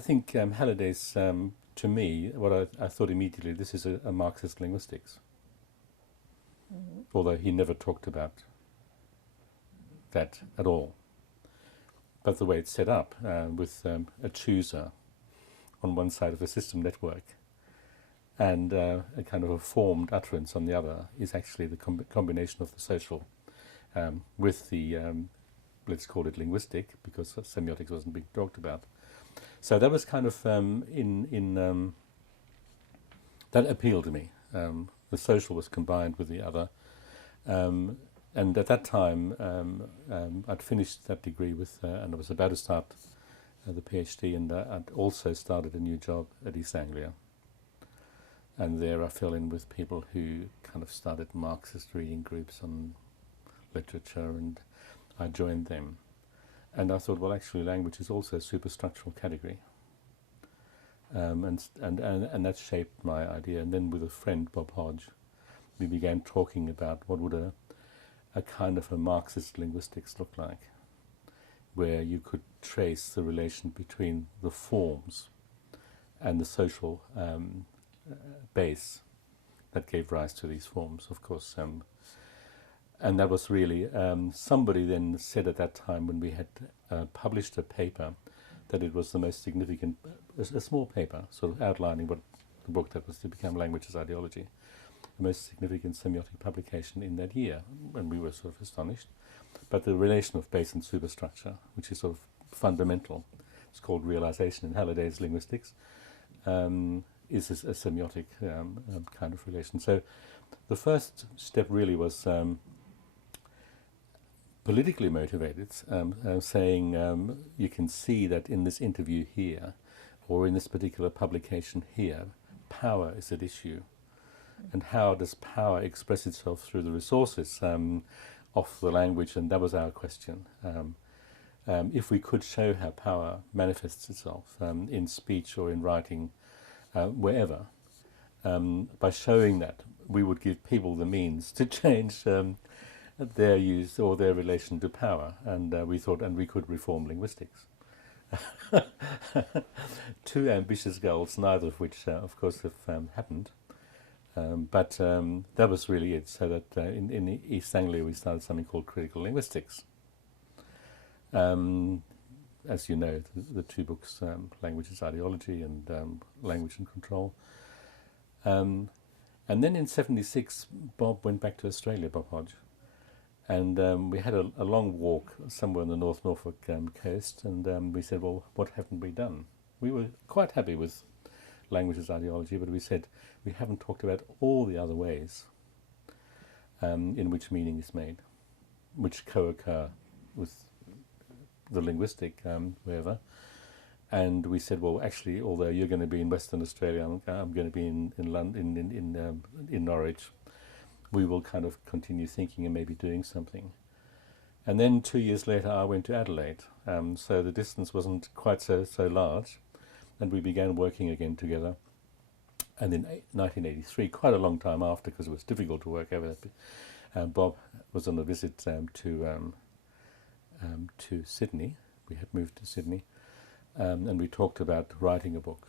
think Halliday's, to me, what I thought immediately, this is a Marxist linguistics, although he never talked about that at all. But the way it's set up, with a chooser on one side of a system network and a kind of a formed utterance on the other, is actually the combination of the social with the, let's call it linguistic, because semiotics wasn't being talked about. So that was kind of that appealed to me. The social was combined with the other. And at that time, I'd finished that degree and I was about to start the PhD, and I'd also started a new job at East Anglia. And there I fell in with people who kind of started Marxist reading groups on literature, and I joined them. And I thought, well, actually, language is also a superstructural category. And that shaped my idea. And then with a friend, Bob Hodge, we began talking about what would a kind of a Marxist linguistics look like, where you could trace the relation between the forms and the social base that gave rise to these forms, of course. And that was really, somebody then said at that time, when we had published a paper, that it was the most significant, a small paper, sort of outlining what the book that was to become Language as Ideology, the most significant semiotic publication in that year, and we were sort of astonished. But the relation of base and superstructure, which is sort of fundamental, it's called realization in Halliday's linguistics, is a semiotic kind of relation. So the first step really was politically motivated, saying you can see that in this interview here, or in this particular publication here, power is at issue. And how does power express itself through the resources of the language? And that was our question. If we could show how power manifests itself in speech or in writing, wherever, by showing that, we would give people the means to change their use or their relation to power. And we thought, and we could reform linguistics. Two ambitious goals, neither of which, of course, have happened. But that was really it. So that in East Anglia we started something called critical linguistics. As you know, the two books, Language as Ideology and Language and Control. And then in '76, Bob went back to Australia, Bob Hodge. And we had a long walk somewhere on the North Norfolk coast, and we said, well, what haven't we done? We were quite happy with Language as Ideology, but we said we haven't talked about all the other ways in which meaning is made, which co-occur with the linguistic, wherever. And we said, well, actually, although you're going to be in Western Australia, I'm going to be in London, in Norwich, we will kind of continue thinking and maybe doing something. And then 2 years later, I went to Adelaide, so the distance wasn't quite so large, and we began working again together. And in 1983, quite a long time after, because it was difficult to work over that, Bob was on a visit to Sydney. We had moved to Sydney, and we talked about writing a book.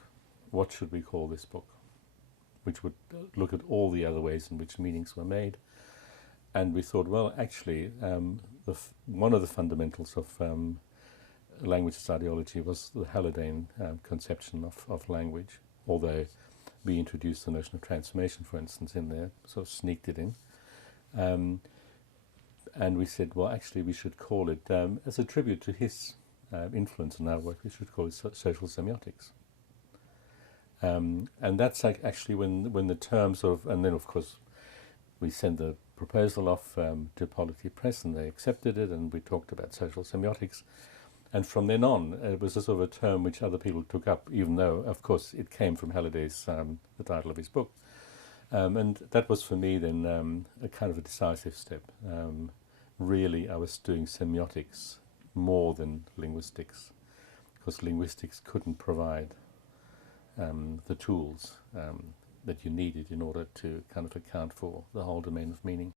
What should we call this book? Which would look at all the other ways in which meanings were made. And we thought, well, actually, one of the fundamentals of Language as Ideology was the Hallidayan conception of language, although we introduced the notion of transformation, for instance, in there, sort of sneaked it in. And we said, well, actually, we should call it, as a tribute to his influence on our work, we should call it social semiotics. And that's actually when the term sort of, and then of course we sent the proposal off to Polity Press, and they accepted it, and we talked about social semiotics. And from then on, it was a sort of a term which other people took up, even though, of course, it came from Halliday's, the title of his book. And that was for me then a kind of a decisive step. Really, I was doing semiotics more than linguistics, because linguistics couldn't provide the tools that you needed in order to kind of account for the whole domain of meaning.